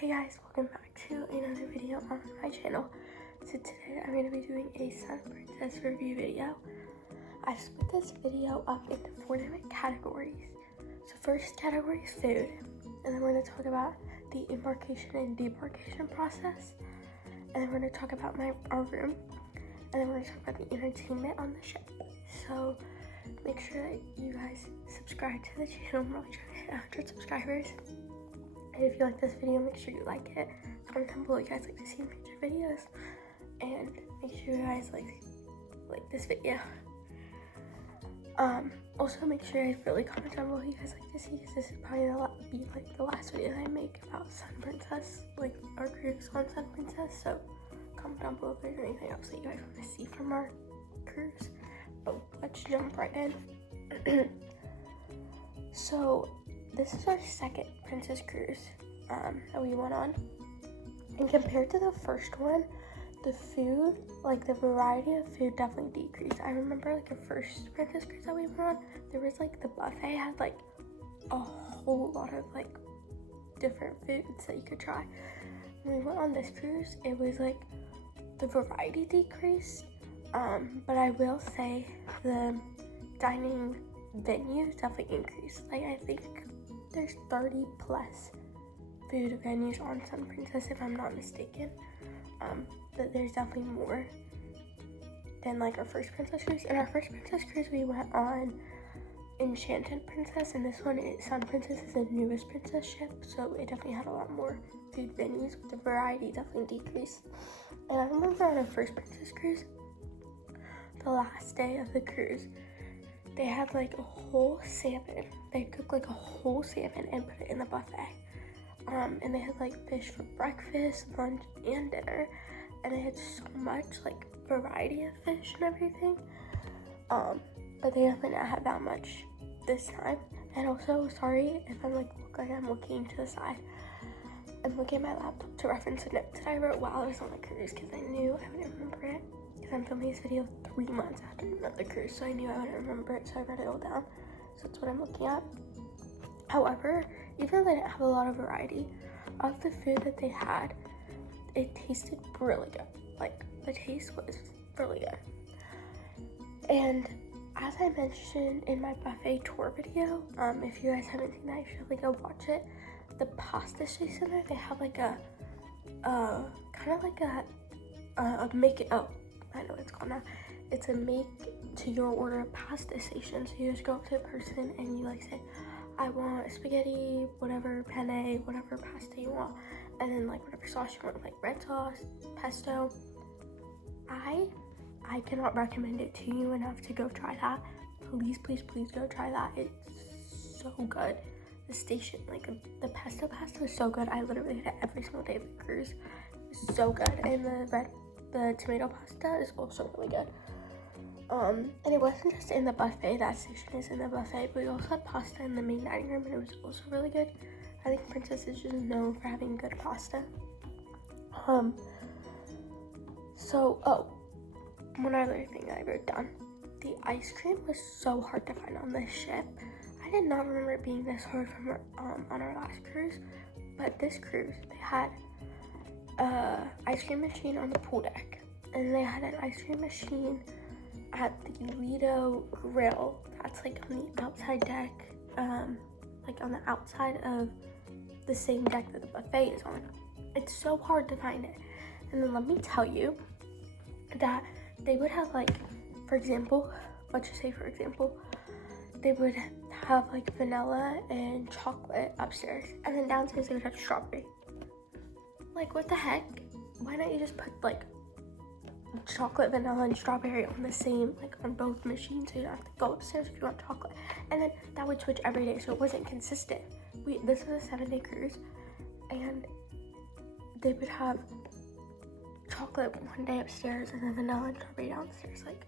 Hey guys, welcome back to another video on my channel. So today I'm going to be doing a Sun Princess review video. I split this video up into 4 different categories. So first category is food, and then we're going to talk about the embarkation and debarkation process, and then we're going to talk about our room, and then we're going to talk about the entertainment on the ship. So make sure that you guys subscribe to the channel. I'm really trying to hit 100 subscribers. And if you like this video, make sure you like it. Comment down below if you guys like to see future videos, and make sure you guys like this video. Also make sure you guys really comment down below if you guys like to see, because this is probably the last video that I make about Sun Princess, like our cruise on Sun Princess. So comment down below if there's anything else that you guys want to see from our cruise. But let's jump right in. So this is our second princess cruise that we went on, and compared to the first one, the food, like the variety of food, definitely decreased. I remember like the first princess cruise that we went on, there was like the buffet had like a whole lot of like different foods that you could try. When we went on this cruise, it was like the variety decreased, but I will say the dining venues definitely increased. Like I think there's 30 plus food venues on Sun Princess, if I'm not mistaken. But there's definitely more than like our first princess cruise. In our first princess cruise, we went on Enchanted Princess, and this one, Sun Princess, is the newest princess ship, so it definitely had a lot more food venues, but the variety definitely decreased. And I remember on our first princess cruise, the last day of the cruise, they had like a whole salmon. They cooked like a whole salmon and put it in the buffet. And they had like fish for breakfast, lunch, and dinner. And they had so much like variety of fish and everything. But they definitely not have that much this time. And also, sorry if I'm I'm looking to the side. I'm looking at my laptop to reference a note that I wrote while I was on the cruise, because I knew I wouldn't remember it. Because I'm filming this video 3 months after the cruise, so I knew I wouldn't remember it, so I wrote it all down. So that's what I'm looking at. However, even though they didn't have a lot of variety of the food that they had, it tasted really good. Like, the taste was really good. And as I mentioned in my buffet tour video, if you guys haven't seen that, you should definitely go watch it. The pasta station there, they have like a kind of like a make it, oh, I know what it's called now. It's a make to your order pasta station. So you just go up to a person and you like say, I want spaghetti, whatever, penne, whatever pasta you want, and then like whatever sauce you want, like red sauce, pesto. I cannot recommend it to you enough to go try that. Please, please, please go try that. It's so good. The station, like the pesto pasta is so good. I literally had it every single day of the cruise. It's so good. And the tomato pasta is also really good. And it wasn't just in the buffet. That station is in the buffet, but we also had pasta in the main dining room, and it was also really good. I think Princess is just known for having good pasta. One other thing that I wrote down. The ice cream was so hard to find on this ship. I did not remember it being this hard from on our last cruise, but this cruise, they had ice cream machine on the pool deck, and they had an ice cream machine at the Lido grill. That's like on the outside deck, like on the outside of the same deck that the buffet is on. It's so hard to find it. And then let me tell you that they would have like, for example, they would have like vanilla and chocolate upstairs, and then downstairs they would have strawberry. Like, what the heck? Why don't you just put like chocolate, vanilla, and strawberry on the same, like on both machines, so you don't have to go upstairs if you want chocolate? And then that would switch every day, so it wasn't consistent. This was a 7-day cruise, and they would have chocolate one day upstairs and then vanilla and strawberry downstairs, like,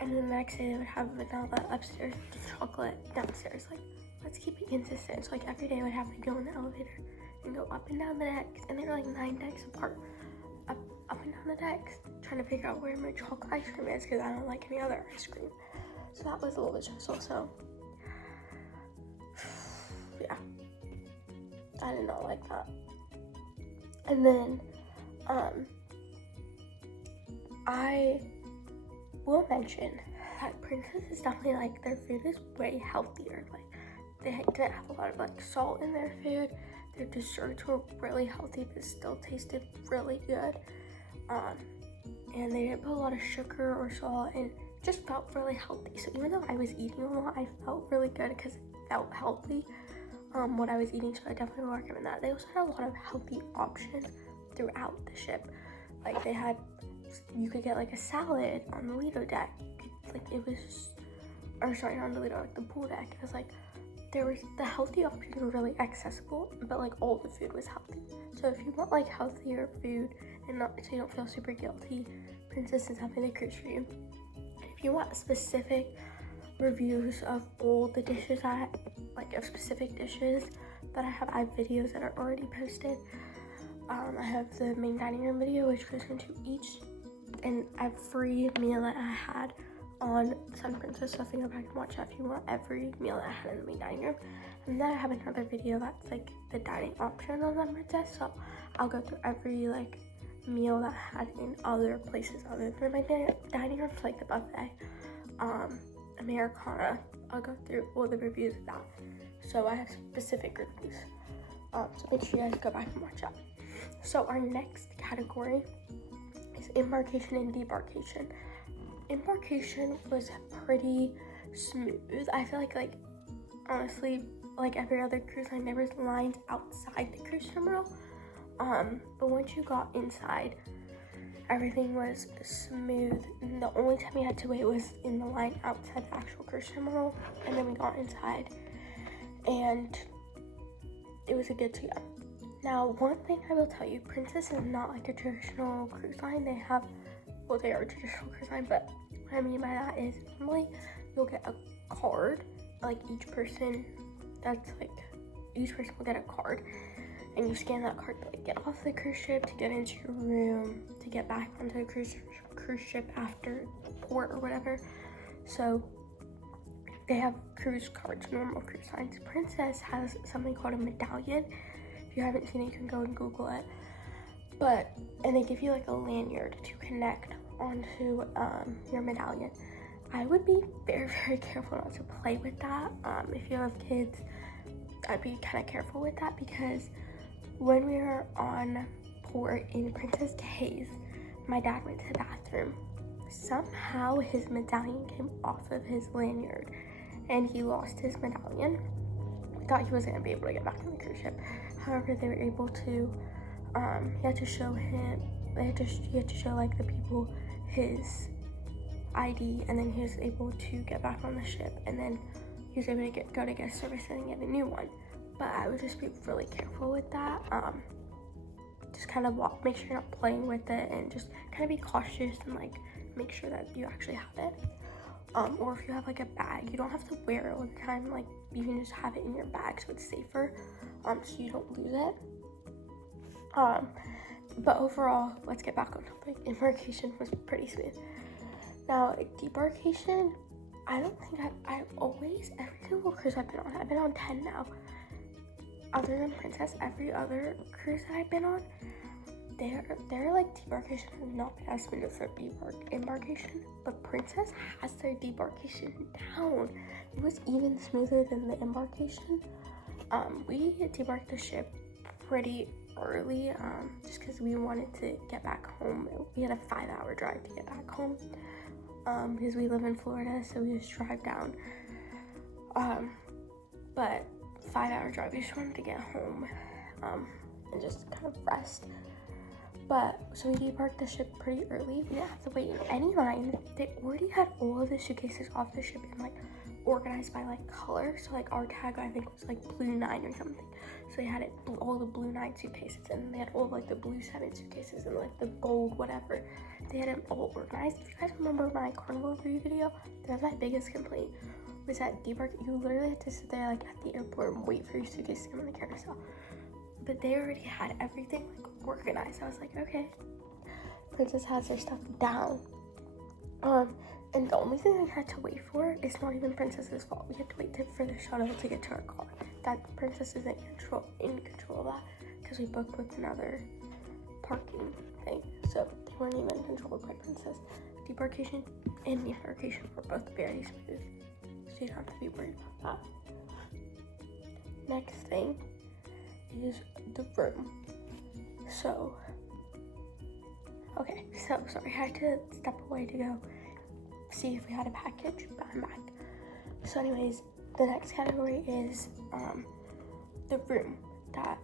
and then the next day they would have vanilla upstairs and chocolate downstairs. Like, let's keep it consistent. So like every day I would have to go in the elevator and go up and down the decks, and they were like 9 decks apart, up and down the decks, trying to figure out where my chocolate ice cream is, because I don't like any other ice cream. So that was a little bit stressful. So yeah, I did not like that. And then I will mention that Princess is definitely like, their food is way healthier. Like, they didn't have a lot of like salt in their food. Their desserts were really healthy but still tasted really good. And they didn't put a lot of sugar or salt, and just felt really healthy. So even though I was eating a lot, I felt really good because it felt healthy, what I was eating. So I definitely would recommend that. They also had a lot of healthy options throughout the ship. Like, they had, you could get like a salad on the Lido deck. Like, it was, or sorry, not on the Lido, like the pool deck. It was like, there was, the healthy options were really accessible, but like all the food was healthy. So if you want like healthier food and not, so you don't feel super guilty, Princess is definitely the cruise for you. If you want specific reviews of all the dishes of specific dishes that I have videos that are already posted. I have the main dining room video, which goes into each and every meal that I had on Sun Princess, so if you go back and watch that if you want every meal that I had in the main dining room. And then I have another video that's like the dining option on Sun Princess, so I'll go through every like meal that I had in other places other than my dining room, like the buffet, Americana. I'll go through all the reviews of that, so I have specific reviews, so make sure you guys go back and watch that. So our next category is embarkation and debarkation. Embarkation was pretty smooth. I feel like honestly, like every other cruise line, there was lines outside the cruise terminal, but once you got inside, everything was smooth. And the only time we had to wait was in the line outside the actual cruise terminal, and then we got inside and it was a good to go. Now, one thing I will tell you, Princess is not like a traditional cruise line. They have, well, they are a traditional cruise line, but what I mean by that is normally you'll get a card, like each person will get a card, and you scan that card to like get off the cruise ship, to get into your room, to get back onto the cruise ship after port or whatever. So they have cruise cards, normal cruise lines. Princess has something called a medallion. If you haven't seen it, you can go and Google it. And they give you like a lanyard to connect onto your medallion. I would be very, very careful not to play with that. If you have kids, I'd be kind of careful with that, because when we were on port in Princess Days, my dad went to the bathroom. Somehow his medallion came off of his lanyard and he lost his medallion. We thought he was going to be able to get back on the cruise ship. However, they were able to, he had to show like the people his ID, and then he was able to get back on the ship, and then he was able to go to guest service and get a new one. But I would just be really careful with that. Just kind of make sure you're not playing with it, and just kind of be cautious and like make sure that you actually have it. Or if you have like a bag, you don't have to wear it all the time. Like, you can just have it in your bag so it's safer, so you don't lose it. But overall, let's get back on topic. Embarkation was pretty smooth. Now, debarkation, I don't think I've always, every single cruise I've been on 10 now. Other than Princess, every other cruise that I've been on, their like debarkation has not been as smooth as their embarkation, but Princess has their debarkation down. It was even smoother than the embarkation. We debarked the ship pretty early, just because we wanted to get back home. We had a 5-hour drive to get back home, because we live in Florida, so we just drive down. But 5-hour drive, we just wanted to get home, and just kind of rest. But so we debarked the ship pretty early. We didn't have to wait in any line. They already had all of the suitcases off the ship and like organized by like color. So like our tag, I think, was like blue 9 or something. So they had all the blue 9 suitcases, and they had all like the blue 7 suitcases and like the gold whatever. They had them all organized. If you guys remember my carnival review video, that was my biggest complaint, was that debark, you literally had to sit there like at the airport and wait for your suitcase to come on the carousel. But they already had everything like organized. I was like, okay, Princess has her stuff down. And the only thing I had to wait for is not even Princess's fault. We had to wait for the shuttle to get to our car. That Princess isn't in control of that, because we booked with another parking thing, so they weren't even controlled by Princess. Debarkation and embarkation were both very smooth, so you don't have to be worried about that. Next thing is the room. So, okay, so sorry, I had to step away to go see if we had a package, but I'm back. So anyways, the next category is the room that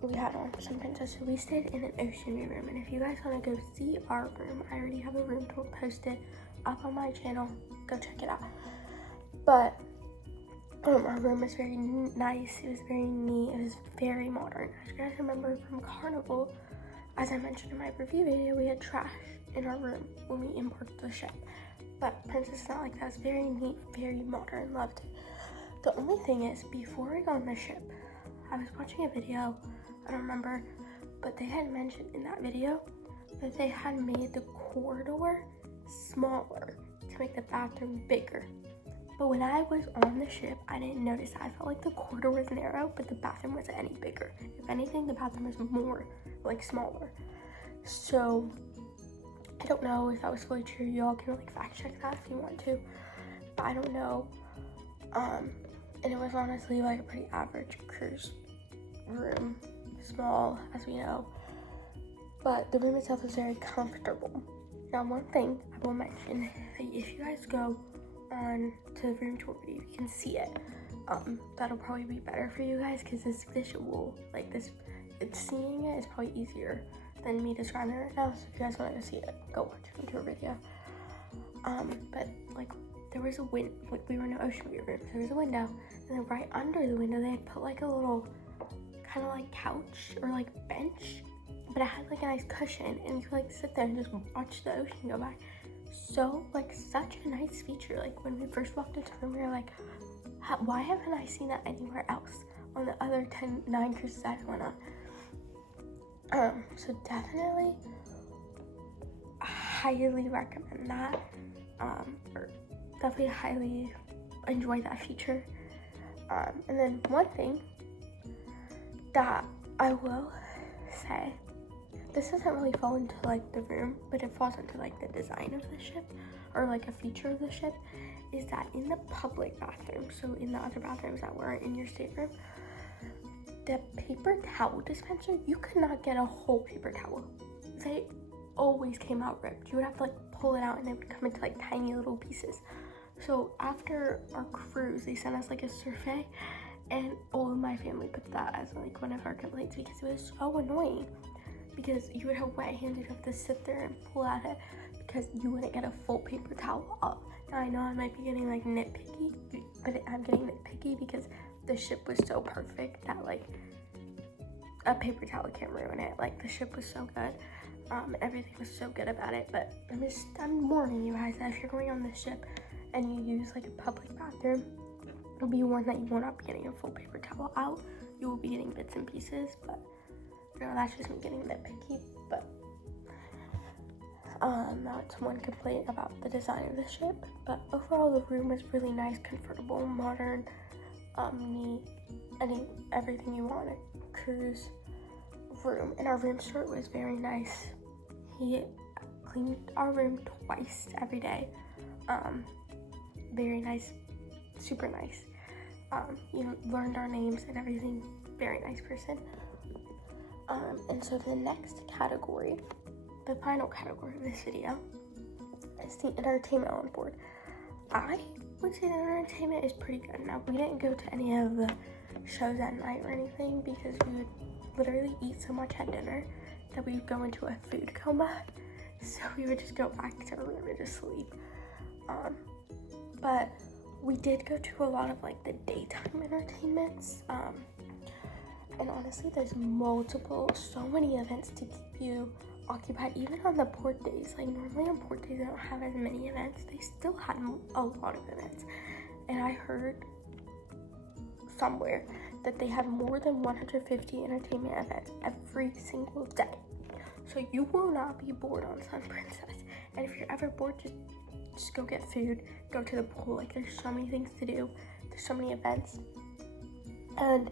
we had on Sun Princess. So we stayed in an ocean view room, and if you guys want to go see our room, I already have a room tour posted up on my channel. Go check it out. But our room was very nice. It was very neat. It was very modern. As you guys remember from Carnival, as I mentioned in my review video, we had trash in our room when we embarked the ship. But Princess is not like that. It's very neat, very modern. Loved it. The only thing is, before we got on the ship, I was watching a video, I don't remember, but they had mentioned in that video that they had made the corridor smaller to make the bathroom bigger. But when I was on the ship, I didn't notice that. I felt like the corridor was narrow, but the bathroom wasn't any bigger. If anything, the bathroom was more, like, smaller. So, I don't know if that was fully true. Y'all can, like, fact check that if you want to. But I don't know. And it was honestly, like, a pretty average cruise room. Small, as we know. But the room itself is very comfortable. Now, one thing I will mention, if you guys go on to the room tour video, you can see it. That'll probably be better for you guys because this visual, like this, seeing it is probably easier than me describing it right now. So if you guys want to see it, go watch the tour video. But like there was a window, like we were in an ocean view room, so there was a window, and then right under the window they had put like a little kind of like couch or like bench, but it had like a nice cushion, and you could like sit there and just watch the ocean go by. So like such a nice feature. Like when we first walked into the room, we were like, why haven't I seen that anywhere else on the other 9 cruises I went on? So definitely highly recommend that. Or definitely highly enjoy that feature. And then one thing that I will say, this doesn't really fall into like the room, but it falls into like the design of the ship or like a feature of the ship, is that in the public bathroom, so in the other bathrooms that weren't in your stateroom, the paper towel dispenser, you could not get a whole paper towel. They always came out ripped. You would have to like pull it out and it would come into like tiny little pieces. So after our cruise, they sent us like a survey, and all of my family put that as like one of our complaints because it was so annoying. Because you would have wet hands, you'd have to sit there and pull at it because you wouldn't get a full paper towel off. Now I know I might be getting like nitpicky, but I'm getting nitpicky because the ship was so perfect that like a paper towel can't ruin it. Like the ship was so good, everything was so good about it. But I'm warning you guys that if you're going on this ship and you use like a public bathroom, it'll be warned that you will not be getting a full paper towel out. You will be getting bits and pieces, but you know, that's just me getting nitpicky. But that's one complaint about the design of the ship. But overall, the room was really nice, comfortable, modern, neat, everything you want in a cruise room. And our room steward was very nice. He cleaned our room twice every day. Very nice, super nice. Learned our names and everything. Very nice person. And so the next category, the final category of this video, is the entertainment on board. I would say the entertainment is pretty good. Now, we didn't go to any of the shows at night or anything because we would literally eat so much at dinner that we would go into a food coma. So we would just go back to our room and just sleep. But we did go to a lot of like the daytime entertainments. And honestly, there's so many events to keep you occupied, even on the port days. Like normally on port days, they don't have as many events. They still had a lot of events. And I heard somewhere that they have more than 150 entertainment events every single day. So you will not be bored on Sun Princess. And if you're ever bored, just go get food, go to the pool. Like there's so many things to do. There's so many events. And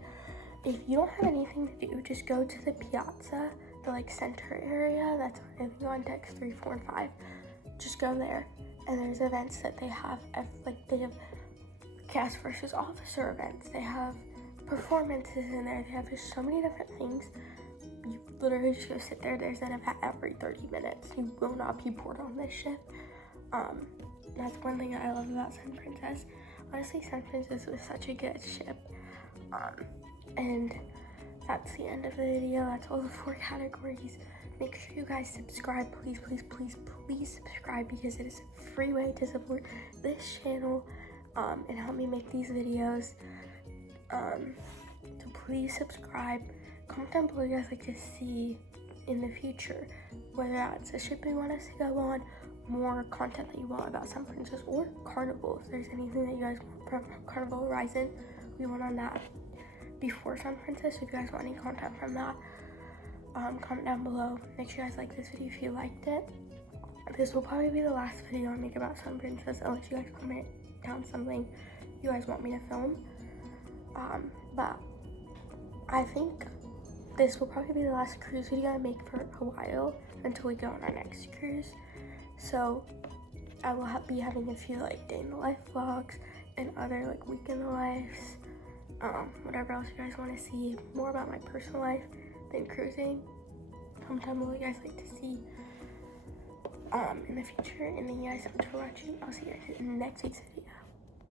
if you don't have anything to do, just go to the piazza the like center area. That's I think on decks 3, 4, and 5. Just go there, and there's events that they have. Like they have cast versus officer events. They have performances in there. They have just so many different things. You literally just go sit there. There's an event every 30 minutes. You will not be bored on this ship. That's one thing I love about Sun Princess. Honestly, Sun Princess was such a good ship. And that's the end of the video. That's all the 4 categories. Make sure you guys subscribe. Please, please, please, please subscribe, because it is a free way to support this channel and help me make these videos. So please subscribe. Comment down below what you guys like to see in the future, whether that's a ship you want us to go on, more content that you want about Sun Princess, or Carnival. If there's anything that you guys want from Carnival Horizon, we went on that before Sun Princess. If you guys want any content from that, comment down below. Make sure you guys like this video if you liked it. This will probably be the last video I make about Sun Princess, unless you guys comment down something you guys want me to film. But I think this will probably be the last cruise video I make for a while, until we go on our next cruise. So I will be having a few like day in the life vlogs and other like week in the lives, whatever else you guys want to see more about my personal life than cruising. Comment down below what you guys like to see in the future, and then you guys, thanks for watching. I'll see you guys in next week's video.